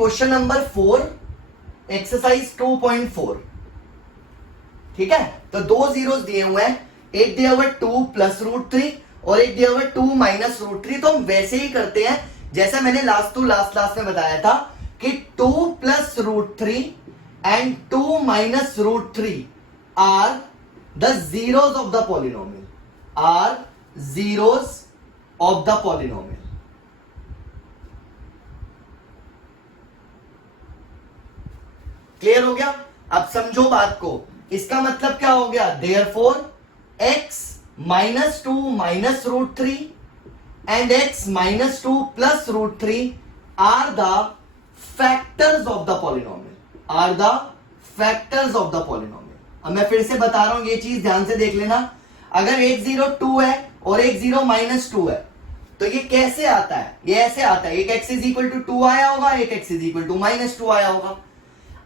Question number 4 exercise 2.4, ठीक है। तो दो जीरोस दिए हुए हैं, एक दिया हुआ 2 प्लस रूट 3 और एक दिया हुआ 2 माइनस रूट 3। तो हम वैसे ही करते हैं जैसा मैंने लास्ट क्लास में बताया था कि 2 plus root 3 and 2 minus root 3 are the zeros of the polynomial, are zeros of the polynomial. Clear हो गया? अब समझो बात को, इसका मतलब क्या हो गया, therefore x minus 2 minus root 3 and x minus 2 plus root 3 are the factors of the polynomial, are the factors of the polynomial. अब मैं फिर से बता रहा हूं, ये चीज ध्यान से देख लेना। अगर एक 0 2 है और एक 0 माइनस 2 है तो ये कैसे आता है, ये ऐसे आता है, एक x इज इक्वल टू 2 आया होगा, एक x is equal to minus 2 आया होगा।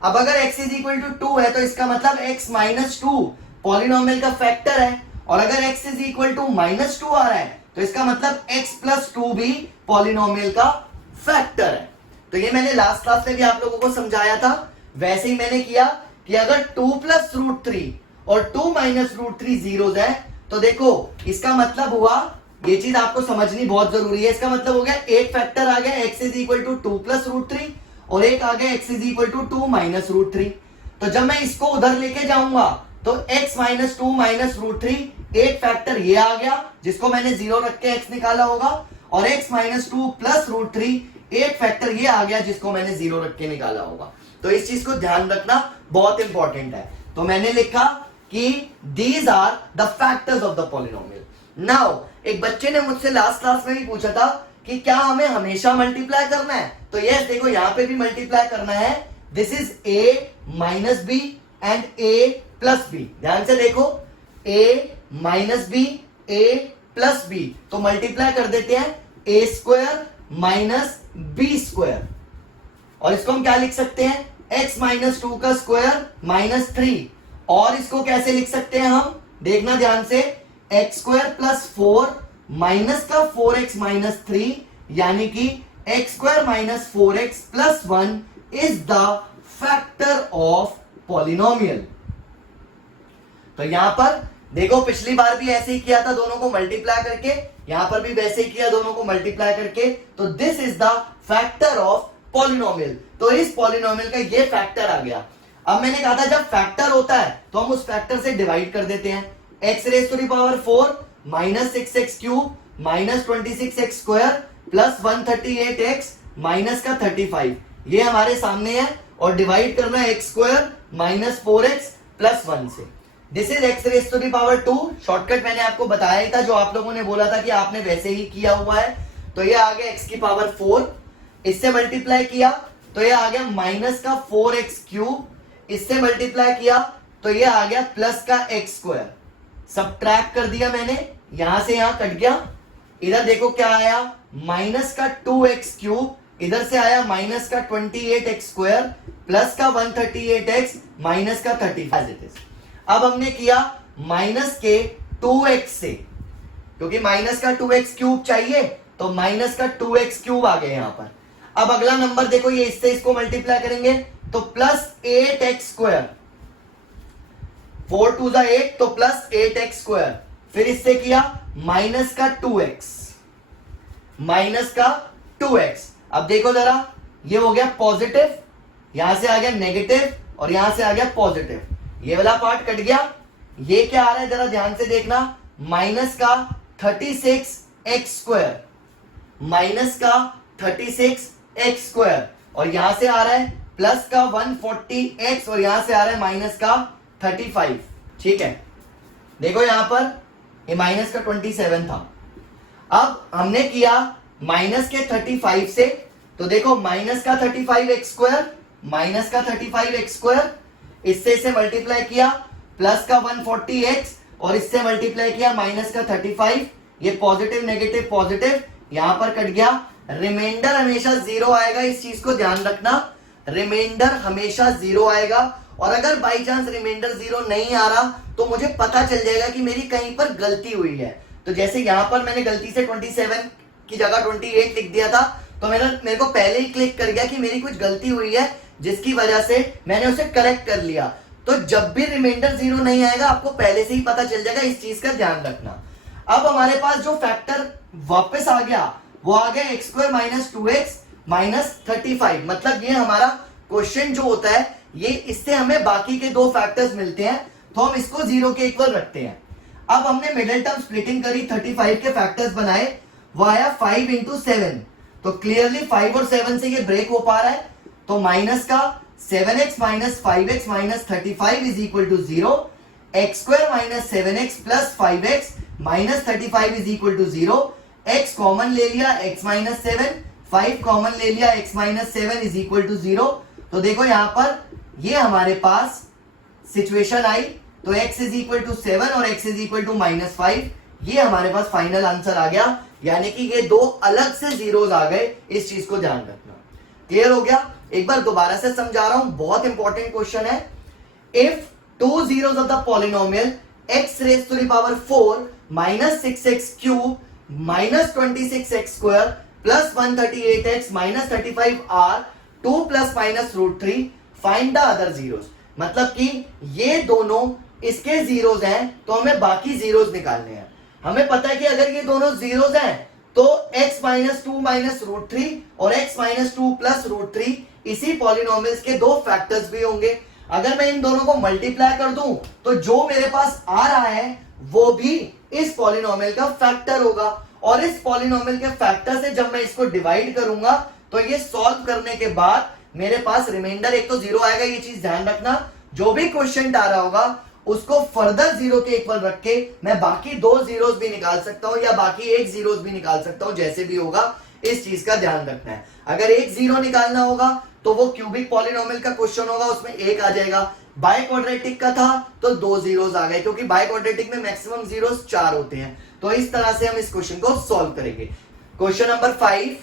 अब अगर x इज इक्वल टू 2 है तो इसका मतलब x माइनस 2 पॉलिनोमियल का फैक्टर है, और अगर x is equal to minus 2 आ रहा है तो इसका मतलब x प्लस 2 भी पॉलिनोमियल का फैक्टर है। तो ये मैंने लास्ट क्लास में भी आप लोगों को समझाया था, वैसे ही मैंने किया कि अगर 2 प्लस रूट 3 और 2 माइनस रूट 3 जीरोस है तो देखो इसका मतलब हुआ, ये चीज आपको समझनी बहुत जरूरी है, इसका मतलब हो गया एक फैक्टर आ गया x is equal to 2 plus root 3 और एक आ गया x is equal to 2 minus root 3। तो जब मैं इसको उधर लेके जाऊंगा तो x माइनस 2 माइनस रूट 3 एक फैक्टर ये आ गया जिसको मैंने 0 रख के x निकाला होगा, और x माइनस 2 प्लस रूट 3 एक फैक्टर ये आ गया जिसको मैंने 0 रख के निकाला होगा। तो इस चीज को ध्यान रखना बहुत इंपॉर्टेंट है। तो मैंने लिखा कि these are the factors of the polynomial. Now एक बच्चे ने मुझसे लास्ट क्लास में भी पूछा था कि क्या हमें हमेशा मल्टीप्लाई करना है, तो यस देखो यहां पे भी मल्टीप्लाई करना है। This is a minus b and a plus b. ध्यान से देखो, a minus b a plus b, तो मल्टीप्लाई कर देते हैं a square minus b square, और इसको हम क्या लिख सकते हैं, x माइनस 2 का स्क्वायर माइनस 3, और इसको कैसे लिख सकते हैं हम, देखना ध्यान से, x स्क्वायर प्लस 4 माइनस का 4x माइनस 3, यानी कि x square minus 4x plus 1 is the factor of polynomial. तो यहां पर देखो पिछली बार भी ऐसे ही किया था दोनों को मल्टीप्लाई करके, यहां पर भी वैसे ही किया दोनों को मल्टीप्लाई करके। तो this is the factor of polynomial. तो इस पॉलिनोमियल का ये फैक्टर आ गया। अब मैंने कहा था जब फैक्टर होता है तो हम उस फैक्टर से डिवाइड कर देते हैं। x raise to the power 4 minus 6x cube minus 26x square plus 138x minus का 35, ये हमारे सामने है, और डिवाइड करना है x square minus 4x plus 1 से। This is x raise to the power 2। Shortcut मैंने आपको बताया ही था, जो आप लोगों ने बोला था कि आपने वैसे ही किया हुआ है। तो ये आ गया x की पावर 4, इससे मल्टीप्लाई किया तो ये आ गया माइनस का 4x क्यूब, इससे मल्टीप्लाई किया तो ये आ गया प्लस का x स्क्वायर। सबट्रैक्ट कर दिया मैंने, यहां से यहां कट गया, इधर देखो क्या आया, माइनस का 2x क्यूब, इधर से आया माइनस का 28x स्क्वायर प्लस का 138x माइनस का 35। अब हमने किया माइनस के 2x से, क्योंकि माइनस का 2x क्यूब चाहिए तो माइनस का 2x क्यूब आ गया यहां पर। अब अगला नंबर देखो, ये इससे इसको मल्टीप्लाई करेंगे तो प्लस 8x स्क्वायर, 4 2 8 तो प्लस 8x स्क्वायर, फिर इससे किया माइनस का 2x, माइनस का 2x। अब देखो जरा, ये हो गया पॉजिटिव, यहां से आ गया नेगेटिव और यहां से आ गया पॉजिटिव, ये वाला पार्ट कट गया। ये क्या आ रहा है जरा ध्यान से देखना, माइनस का 36x स्क्वायर, माइनस का 36x स्क्वायर, और यहां से आ रहा है प्लस का 140x और यहां से आ रहा है माइनस का 35। ठीक है, देखो यहां पर ये माइनस का 27 था। अब हमने किया माइनस के 35 से, तो देखो माइनस का 35x स्क्वायर, माइनस का 35x स्क्वायर, इससे इसे मल्टीप्लाई किया प्लस का 140x और इससे मल्टीप्लाई किया माइनस का 35, ये पॉजिटिव नेगेटिव पॉजिटिव यहां पर कट गया। रिमाइंडर हमेशा 0 आएगा, इस चीज को ध्यान रखना, रिमाइंडर हमेशा 0 आएगा। और अगर बाई चांस रिमाइंडर 0 नहीं आ रहा तो मुझे पता चल जाएगा कि मेरी कहीं पर गलती हुई है। तो जैसे यहां पर मैंने गलती से 27 की जगह 28 लिख दिया था, तो मेरे को पहले ही क्लिक कर गया कि मेरी कुछ गलती हुई है, जिसकी वजह से मैंने उसे करेक्ट कर लिया। तो जब भी रिमाइंडर 0 नहीं आएगा आपको पहले से ही पता चल जाएगा, इस चीज का ध्यान रखना। अब हमारे पास जो फैक्टर वापस आ गया वो आ गया x square minus 2x minus 35। मतलब ये हमारा क्वेश्चन जो होता है ये, इससे हमें बाकी के दो फैक्टर्स मिलते हैं, तो हम इसको 0 के इक्वल रखते हैं। अब हमने मिडिल टर्म स्प्लिटिंग करी, 35 के फैक्टर्स बनाए, वो आया 5 into 7। तो क्लियरली 5 और 7 से ये ब्रेक हो पा रहा है, तो माइनस का 7x minus 5x minus 35 is equal to 0, x square minus 7x plus 5x minus 35 is equal to 0, x common ले लिया x माइनस 7, 5 कॉमन ले लिया x minus 7 is equal to 0। तो देखो यहां पर ये हमारे पास सिचुएशन आई, तो x इज इक्वल टू 7 और x is equal to minus 5, ये हमारे पास फाइनल आंसर आ गया, यानी कि ये दो अलग से जीरोस आ गए। इस चीज को ध्यान रखना। क्लियर हो गया? एक बार दोबारा से समझा रहा हूं, बहुत इंपॉर्टेंट क्वेश्चन है। If two zeros of the polynomial x raise to the power 4 minus 6x cube minus 26x square plus 138x minus 35 are 2 plus minus root 3, find the other zeros. मतलब कि ये दोनों इसके जीरोस हैं, तो हमें बाकी जीरोस निकालने हैं। हमें पता है कि अगर ये दोनों जीरोस हैं तो x माइनस 2 माइनस रूट 3 और x माइनस 2 प्लस रूट 3 इसी पॉलिनोमियल्स के दो फैक्टर्स भी होंगे। अगर मैं इन दोनों को मल्टीप्लाई कर दूं तो जो मेरे पास आ रहा है वो भी इस पॉलिनोमियल का फैक्टर होगा, और इस पॉलिनोमियल के फैक्टर से जब मैं इसको डिवाइड करूंगा तो ये सॉल्व करने के बाद मेरे पास रिमाइंडर एक तो 0 आएगा। ये चीज ध्यान रखना, जो भी क्वेश्चन आ रहा होगा उसको फर्दर 0 के इक्वल रख के मैं बाकी दो जीरोस भी निकाल सकता हूं या बाकी एक जीरोस भी निकाल सकता हूं, जैसे भी होगा। इस चीज का ध्यान रखना है। अगर एक जीरो निकालना होगा तो वो क्यूबिक पॉलिनोमियल का क्वेश्चन होगा, उसमें एक आ जाएगा। बाय क्वाड्रेटिक का था तो दो जीरोस आ गए, क्योंकि बाय क्वाड्रेटिक में मैक्सिमम जीरोस 4 होते हैं। तो इस तरह से हम इस क्वेश्चन को सॉल्व करेंगे। Question number 5,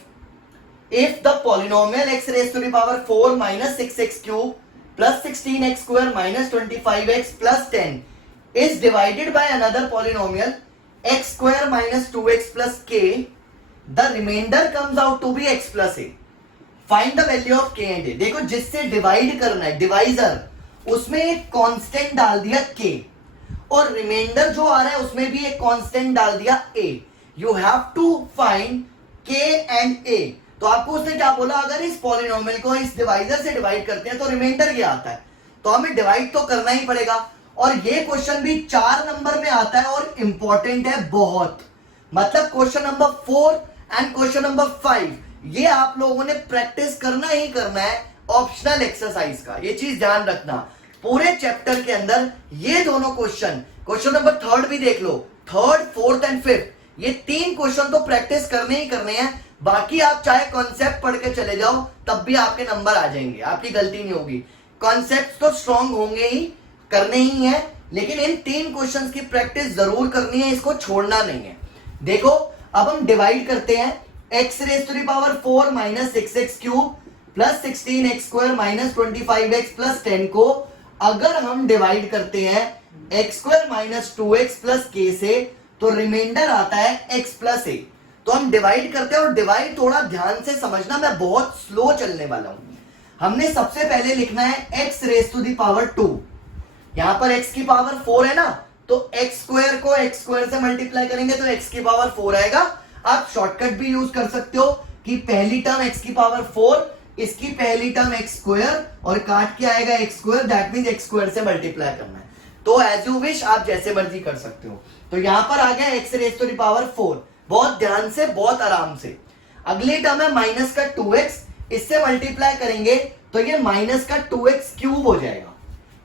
if the polynomial x raise to the power 4 minus 6x cube plus 16x square minus 25x plus 10 is divided by another polynomial x square minus 2x plus k, the remainder comes out to be x plus a. Find the value of k and a. देखो जिससे divide करना है, divisor, उसमें एक constant डाल दिया k, और reminder जो आ रहा है उसमें भी एक कांस्टेंट डाल दिया a. You have to find k and a. तो आपको उसने क्या बोला, अगर इस पॉलिनोमियल को इस डिवाइजर से डिवाइड करते हैं तो रिमाइंडर क्या आता है, तो हमें डिवाइड तो करना ही पड़ेगा। और ये क्वेश्चन भी 4 नंबर में आता है और इंपॉर्टेंट है बहुत। मतलब question number 4 and question number 5 ये आप लोगों ने प्रैक्टिस करना ही करना है, ऑप्शनल एक्सरसाइज का। ये चीज ध्यान रखना, पूरे चैप्टर के अंदर ये दोनों क्वेश्चन नंबर 3 भी देख लो, 3rd, 4th एंड 5th, ये 3 क्वेश्चन तो प्रैक्टिस करने ही करने हैं। बाकी आप चाहे कॉन्सेप्ट पढ़ के चले जाओ तब भी आपके नंबर आ जाएंगे, आपकी गलती नहीं होगी। कॉन्सेप्ट तो स्ट्रॉन्ग होंगे ही, करने ही है, लेकिन इन 3 क्वेश्चंस की प्रैक्टिस जरूर करनी है, इसको छोड़ना नहीं है। देखो अब हम डिवाइड करते हैं, x raise to the power 4 minus 6x cube plus 16x square minus 25x plus 10 को अगर हम डिवाइड करते हैं x square minus 2x plus k से, तो रिमाइंडर आता है x प्लस a। तो हम डिवाइड करते हैं, और डिवाइड थोड़ा ध्यान से समझना, मैं बहुत स्लो चलने वाला हूं। हमने सबसे पहले लिखना है x raise to the power 2, यहां पर x की पावर 4 है ना, तो x स्क्वायर को x स्क्वायर से मल्टीप्लाई करेंगे तो x की पावर 4 आएगा। आप शॉर्टकट भी यूज कर सकते हो कि पहली टर्म x की पावर 4, इसकी पहली टर्म x स्क्वायर, और काट के आएगा x square, that means x square से मल्टीप्लाई करना है। तो एज यू विश, आप जैसे मर्जी कर सकते हो। तो यहां पर आ गया x raise to the power 4, बहुत ध्यान से, बहुत आराम से। अगली टर्म है माइनस का 2x, इससे मल्टीप्लाई करेंगे तो ये माइनस का 2x क्यूब हो जाएगा।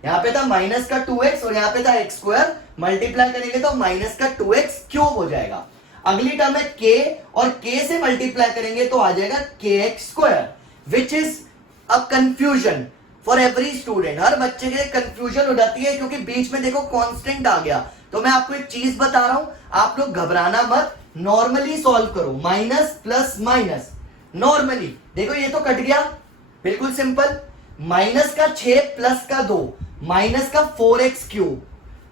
यहां पे था माइनस का 2x और यहां पे था x स्क्वायर, मल्टीप्लाई करेंगे तो माइनस का 2x क्यूब हो जाएगा। अगली टर्म है k, और k से मल्टीप्लाई करेंगे तो आ जाएगा kx square, which is a confusion for every student. हर बच्चे के कंफ्यूजन हो जाती है, क्योंकि बीच में देखो कांस्टेंट आ गया। तो मैं आपको एक चीज बता रहा हूं, आप लोग घबराना मत, नॉर्मली सॉल्व करो, माइनस प्लस माइनस नॉर्मली। देखो ये तो कट गया, बिल्कुल सिंपल। माइनस का 6 प्लस का 2 माइनस का 4x क्यूब।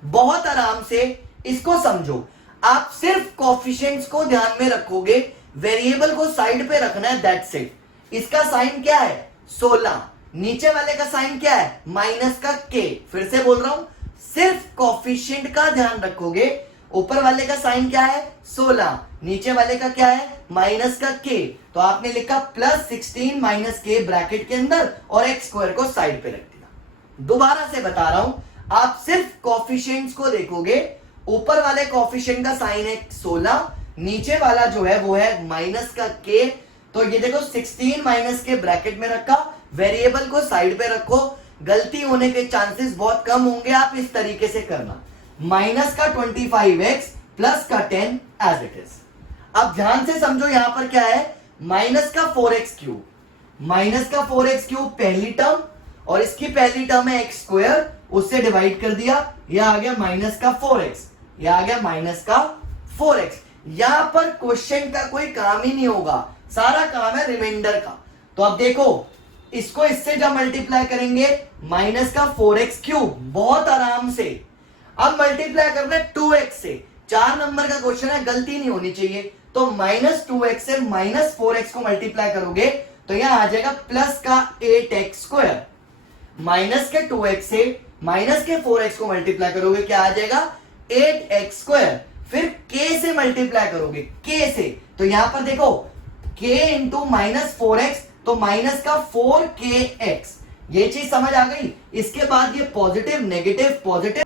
बहुत आराम से इसको समझो, आप सिर्फ कोफिशिएंट्स को ध्यान में रखोगे, वेरिएबल को साइड पे रखना है, दैट्स इट। इसका साइन क्या है 16, नीचे वाले का साइन क्या है माइनस का k। फिर से बोल रहा हूं, सिर्फ कोफिशिएंट का ध्यान रखोगे। ऊपर वाले का साइन क्या है 16, नीचे वाले का क्या है माइनस का k, तो आपने लिखा प्लस 16 माइनस k ब्रैकेट के अंदर और x स्क्वायर को साइड पे रख दिया। दोबारा से बता रहा हूं, आप सिर्फ कोफिशिएंट्स को देखोगे। ऊपर वाले कोफिशिएंट का साइन है 16, नीचे वाला जो है वो है माइनस का k। तो ये देखो 16 माइनस के ब्रैकेट में रखा, वेरिएबल को साइड पे रखो, गलती होने के चांसेस बहुत कम होंगे। आप इस तरीके से करना, माइनस का 25x प्लस का 10 एज इट इज। अब ध्यान से समझो, यहां पर क्या है माइनस का 4x क्यूब, माइनस का 4x क्यूब पहली टर्म और इसकी पहली टर्म है x स्क्वायर, उससे डिवाइड कर दिया, यह आ गया माइनस का 4x, यह आ गया माइनस का 4x। यहां पर क्वेश्चन का कोई काम ही नहीं होगा, सारा काम है रिमाइंडर का। तो अब देखो, इसको इससे जब मल्टीप्लाई करेंगे माइनस का 4x क्यूब, बहुत आराम से। अब मल्टीप्लाई करना है 2x से, 4 नंबर का क्वेश्चन है, गलती नहीं होनी चाहिए। तो माइनस 2x से माइनस 4x को मल्टीप्लाई करोगे तो यहां आ जाएगा प्लस का 8x स्क्वायर। माइनस के 2x से माइनस के 4x को मल्टीप्लाई करोगे, क्या आ जाएगा 8x स्क्वायर। फिर k से मल्टीप्लाई करोगे, k से, तो यहां पर देखो k इंटू माइनस 4x, तो माइनस का 4kx। ये चीज समझ आ गई। इसके बाद ये पॉजिटिव नेगेटिव पॉजिटिव,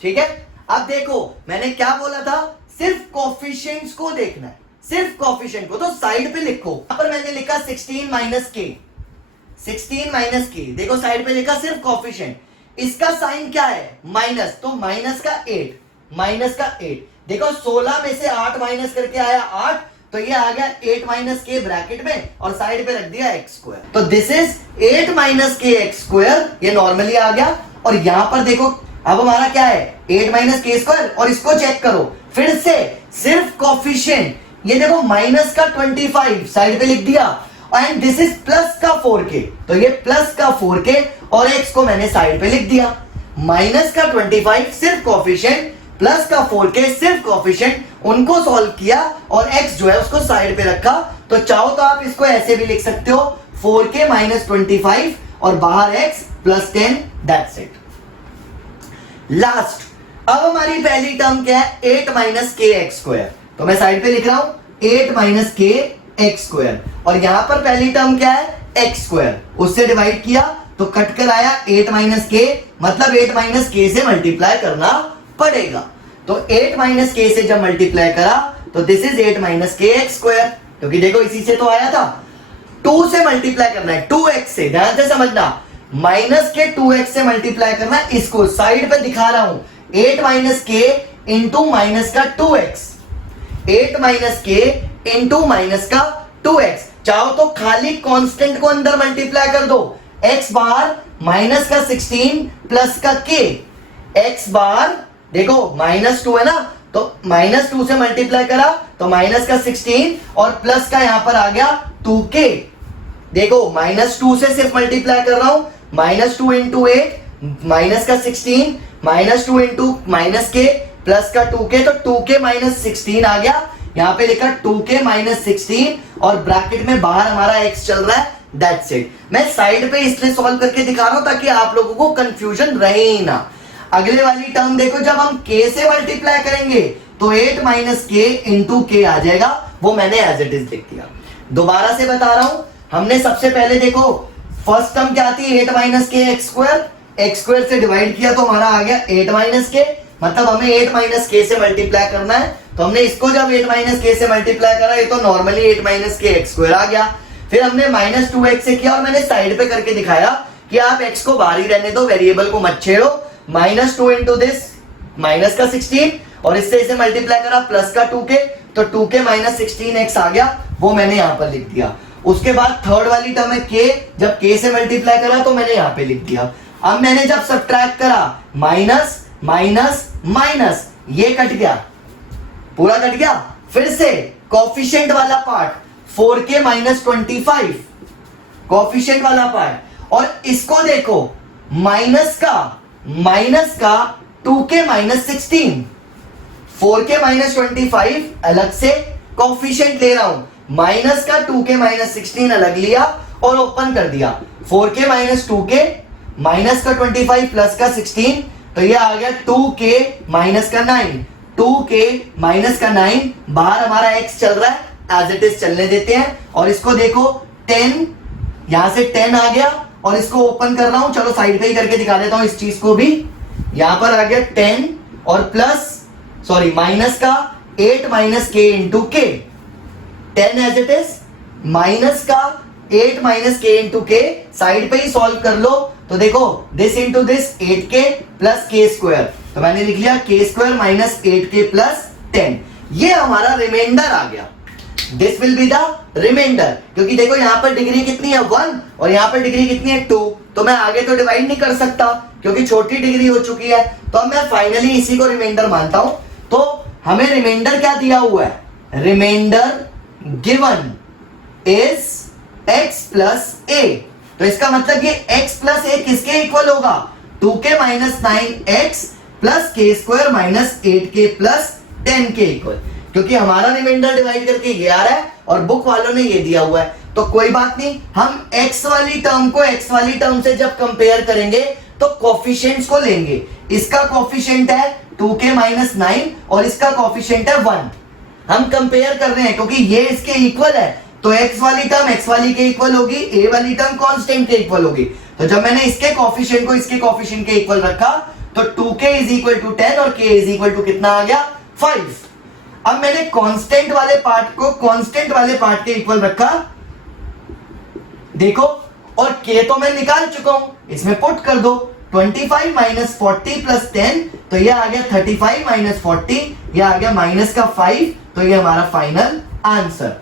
ठीक है। अब देखो मैंने क्या बोला था, सिर्फ कोफिशिएंट्स को देखना है, सिर्फ कोफिशिएंट को। तो साइड पे लिखो, यहां पर मैंने लिखा 16 माइनस k, 16 माइनस k, देखो साइड पे लिखा सिर्फ कोफिशिएंट। इसका साइन क्या है माइनस, तो माइनस का 8, माइनस का 8। देखो 16 में से 8 माइनस करके आया 8, तो ये आ गया 8 माइनस के ब्रैकेट में और साइड पे रख दिया x स्क्वायर। तो दिस इज 8 माइनस के एक्स स्क्वायर, ये नॉर्मली आ गया। और यहां पर देखो अब हमारा क्या है 8 माइनस के स्क्वायर, और इसको चेक करो फिर से, सिर्फ कोफिशिएंट। ये देखो माइनस का 25 साइड पे लिख दिया, एंड दिस इज प्लस का 4k, तो ये प्लस का 4k और x को मैंने साइड पे लिख दिया। माइनस का 25 सिर्फ कोफिशिएंट, प्लस का 4k सिर्फ कोफिशिएंट, उनको सॉल्व किया और x जो है उसको साइड पे रखा। तो चाहो तो आप इसको ऐसे भी लिख सकते हो 4k माइनस 25 और बाहर x plus 10, that's it. Last, अब हमारी पहली टर्म क्या है 8 माइनस के एक्स स्क्वायर, तो मैं साइड पे लिख रहा हूं 8 माइनस के एक्स स्क्वायर, और यहां पर पहली टर्म क्या है एक्स स्क्वायर, उससे डिवाइड किया तो कट कर आया 8 माइनस के, मतलब 8 माइनस के से मल्टीप्लाई करना पड़ेगा। तो 8 माइनस के से जब मल्टीप्लाई करा तो दिस इज 8 माइनस के एक्स स्क्वायर, क्योंकि देखो इसी से तो आया था। 2 से मल्टीप्लाई करना है 2x से, ध्यान से समझना, माइनस के 2x से मल्टीप्लाई करना है। इसको साइड पे दिखा रहा हूं 8 माइनस के इंटू माइनस का 2x, 8 माइनस के इंटू माइनस का 2x। चाहो तो खाली कांस्टेंट को अंदर मल्टीप्लाई कर दो, x बार माइनस का 16 प्लस का k, x बार देखो -2 है ना, तो -2 से मल्टीप्लाई करा तो माइनस का 16 और प्लस का यहां पर आ गया 2k। देखो -2 से सिर्फ मल्टीप्लाई कर रहा हूं, -2 इंटू 8 माइनस का 16, -2 इंटू माइनस के प्लस का 2k, तो 2k माइनस 16 आ गया। यहां पे लिखा 2k माइनस 16 और ब्रैकेट में बाहर हमारा x चल रहा है, दैट्स इट। मैं साइड पे इसलिए सॉल्व करके दिखा रहा हूं ताकि आप लोगों को कंफ्यूजन रहे ही ना। अगले वाली टर्म देखो, जब हम k से मल्टीप्लाई करेंगे तो 8 माइनस के इंटू के आ जाएगा, वो मैंने एज इट इज लिख दिया। दोबारा से बता रहा हूं, हमने सबसे पहले देखो फर्स्ट टर्म क्या थी 8 माइनस के एक्स स्क्वायर से डिवाइड किया तो हमारा आ गया 8 माइनस के, मतलब हमें 8 माइनस के से मल्टीप्लाई करना है। तो हमने इसको जब 8 माइनस के से मल्टीप्लाई करा, ये तो नॉर्मली 8 माइनस के एक्स स्क्वायर आ गया। फिर हमने -2x से किया और मैंने साइड पे करके दिखाया कि आप x को बाहर ही रहने दो, वेरिएबल को मत छेड़ो। -2 इंटू दिस माइनस का 16 और इससे इसे मल्टीप्लाई करा प्लस का 2k, तो 2k माइनस 16x आ गया, वो मैंने यहां पर लिख दिया। उसके बाद थर्ड वाली टर्म है k, जब k से मल्टीप्लाई करा तो मैंने यहां पे लिख दिया। अब मैंने जब सब्ट्रैक्ट करा माइनस माइनस माइनस, ये कट गया, पूरा कट गया। फिर से कोफिशिएंट वाला पार्ट 4k माइनस 25, कोफिशिएंट वाला पार्ट, और इसको देखो माइनस का 2k माइनस 16, 4k माइनस 25 अलग से, कोफिशिएंट ले रहा हूं, माइनस का 2k माइनस 16 अलग लिया और ओपन कर दिया, 4k माइनस 2k माइनस का 25 प्लस का 16, तो ये आ गया 2k माइनस का 9, 2k माइनस का 9, बाहर हमारा x चल रहा है एज इट इज चलने देते हैं, और इसको देखो 10, यहां से 10 आ गया और इसको ओपन कर रहा हूं, चलो साइड पे ही करके दिखा देता हूं इस चीज को भी, यहां पर आ गया 10 और प्लस सॉरी माइनस का 8 माइनस k इंटू के, 10 एज इट इज, माइनस का 8 माइनस k इंटू के, साइड पे ही सॉल्व कर लो, तो देखो this into this 8k plus k square, तो मैंने लिख लिया k square minus 8k plus 10, ये हमारा रिमाइंडर आ गया, this will be the remainder, क्योंकि देखो यहां पर डिग्री कितनी है 1 और यहां पर डिग्री कितनी है 2, तो मैं आगे तो डिवाइड नहीं कर सकता क्योंकि छोटी डिग्री हो चुकी है, तो अब मैं फाइनली इसी को रिमाइंडर मानता हूं, तो हमें रिमाइंडर क्या दिया हुआ है, remainder given is x plus a, तो इसका मतलब ये x प्लस a किसके इक्वल होगा, 2k minus 9x plus k square minus 8k plus 10 के इक्वल, क्योंकि हमारा रिमाइंडर डिवाइड करके ये आ रहा है और बुक वालों ने ये दिया हुआ है, तो कोई बात नहीं, हम x वाली टर्म को x वाली टर्म से जब कंपेयर करेंगे तो कोफिशिएंट्स को लेंगे, इसका कोफिशिएंट है 2k माइनस 9 और इसका कोफिशिएंट है 1, हम कंपेयर कर रहे हैं क्योंकि ये इसके इक्वल है, तो x वाली टर्म x वाली के इक्वल होगी, a वाली टर्म कांस्टेंट के इक्वल होगी, तो जब मैंने इसके कोफिशिएंट को इसके कोफिशिएंट के इक्वल रखा तो 2k इज इक्वल टू 10 और k इज इक्वल टू कितना आ गया 5। अब मैंने कांस्टेंट वाले पार्ट को कांस्टेंट वाले पार्ट के इक्वल रखा, देखो, और k तो मैं निकाल चुका हूं, इसमें पुट कर दो, 25 माइनस 40 प्लस 10, तो ये आ गया 35 माइनस 40, ये आ गया माइनस का 5, तो ये हमारा फाइनल आंसर।